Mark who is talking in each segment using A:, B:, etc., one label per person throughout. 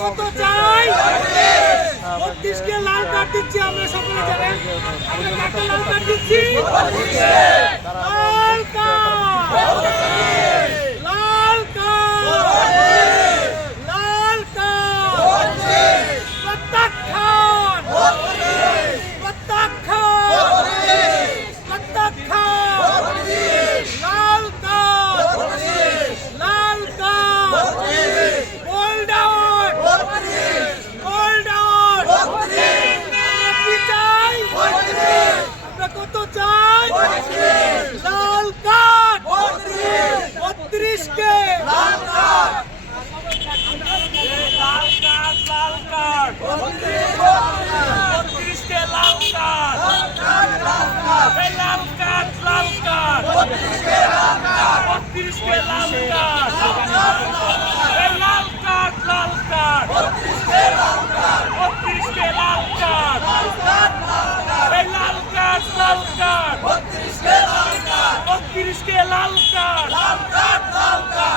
A: কত চাই? বত্রিশকে লাল কার্ড দিচ্ছি, আমরা সকলে জানেন। আমরা কাকে লাল কার্ড দিচ্ছি? লাল কার্ড লাল কার্ড লাল কার্ড প্রত্যাখ্যান প্রত্যাখ্যান প্রত্যাখ্যান লাল কার্ড লাল card hold out hold out কি চাই আমরা কত চাই লাল কার্ড বত্রিশ কে লাল কার্ড লাল কার্ড লাল কার্ড বত্রিশ কে লাল কার্ড এই লাল কার্ড লাল কার্ড বত্রিশ কে লাল কার্ড এই লাল কার্ড লাল কার্ড বত্রিশ কে লাল কার্ড এই লাল কার্ড লাল কার্ড বত্রিশ কে লাল কার্ড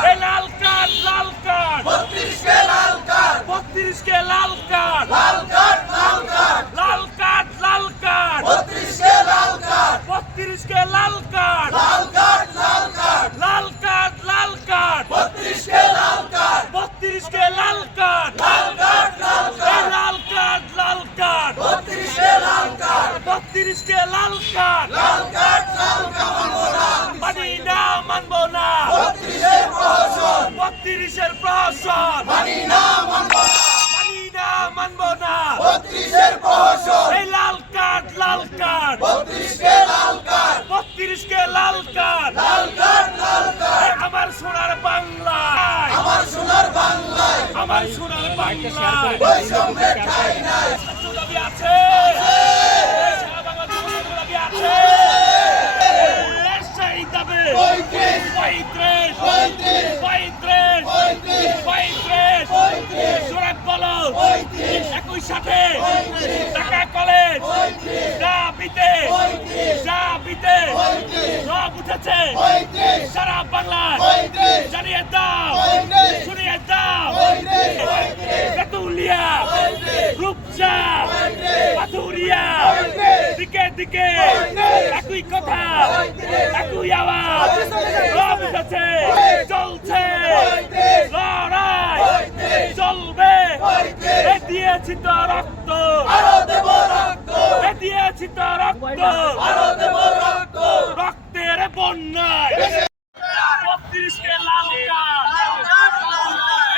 A: এই লাল কার্ড লাল কার্ড বত্রিশ কে লাল কার্ড লাল কার্ড লাল কার্ড বত্রিশ কে লাল কার্ড লাল কার্ড লাল কার্ড বত্রিশ কে লাল কার্ড এই লাল কার্ড লাল কার্ড বত্রিশ কে লাল কার্ড মানি না মানবো না বত্রিশের প্রহসন। মানি না মানবো না। এই লাল কার্ড লাল কার্ড। বত্রিশ কে লাল কার্ড। এই আমার সোনার বাংলা
B: আমার সোনার বাংলায়।
A: আমার সোনার বাংলা
B: বৈষম্যের ঠাঁই নাই।
A: আছে এই সারা বাংলা জীবনে গোলাপি আছে এই সেই দাবে
B: পঁয়ত্রিশ,
A: পঁয়ত্রিশ
B: পঁয়ত্রিশ,
A: পঁয়ত্রিশ
B: পঁয়ত্রিশ,
A: পঁয়ত্রিশ
B: পঁয়ত্রিশ,
A: সুরাত বলো
B: পঁয়ত্রিশ,
A: একই সাথে। ঢাকা কলেজ। দাবিতে দাবিতে সব উঠেছে। সারা বাংলায়। জানিয়ে দাও। শুনিয়ে দাও। তেতুলিয়া
B: পঁয়ত্রিশ,
A: পাথুরিয়া। দিকে দিকে। একই কথা। একই আওয়াজ। সব উঠেছে। দিয়েছি তো রক্ত।
B: আরও দেব রক্ত।
A: দিয়েছি তো রক্ত রক্তের বন্যায় বত্রিশ কে লাল কার্ড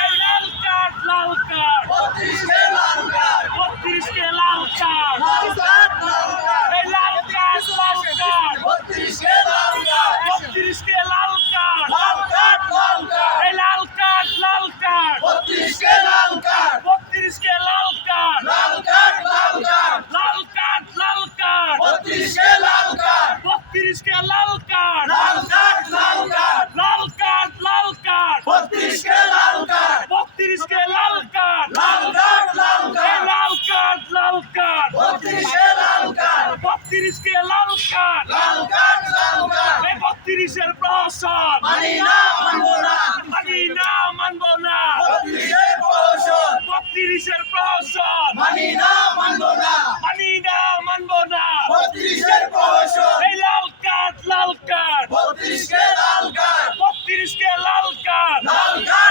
A: এই লাল কার্ড লাল কার্ড
B: বত্রিশে লাল কার্ড
A: বত্রিশ কে লাল কার্ড
B: লাল কার্ড লাল কার্ড
A: এই লাল কার্ড লাল কার্ড
B: বত্রিশে লাল কার্ড
A: বত্রিশ কে লাল কার্ড
B: লাল কার্ড লাল কার্ড
A: এই লাল কার্ড লাল কার্ড
B: বত্রিশে লাল কার্ড
A: বত্রিশ কে লাল কার্ড
B: লাল কার্ড লাল কার্ড
A: লাল কার্ড লাল কার্ড
B: বত্রিশে লাল কার্ড
A: বত্রিশ কে লাল কার্ড।
B: লাল কার্ড লাল কার্ড।
A: লাল কার্ড লাল কার্ড।
B: বত্রিশে লাল কার্ড।
A: বত্রিশ কে লাল কার্ড।
B: লাল কার্ড লাল কার্ড।
A: লাল কার্ড লাল কার্ড।
B: বত্রিশে লাল কার্ড।
A: বত্রিশ কে লাল কার্ড।
B: লাল কার্ড লাল কার্ড।
A: এই বত্রিশের প্রহসন।
B: মানি না মানবো না।
A: মানি না মানবো না।
B: বত্রিশের প্রহসন।
A: বত্রিশের প্রহসন।
B: মানি না মানবো না
A: মানি না মানবো না
B: বত্রিশের প্রহসন
A: এই লাল কার্ড লাল কার্ড
B: বত্রিশকে লাল কার্ড
A: বত্রিশ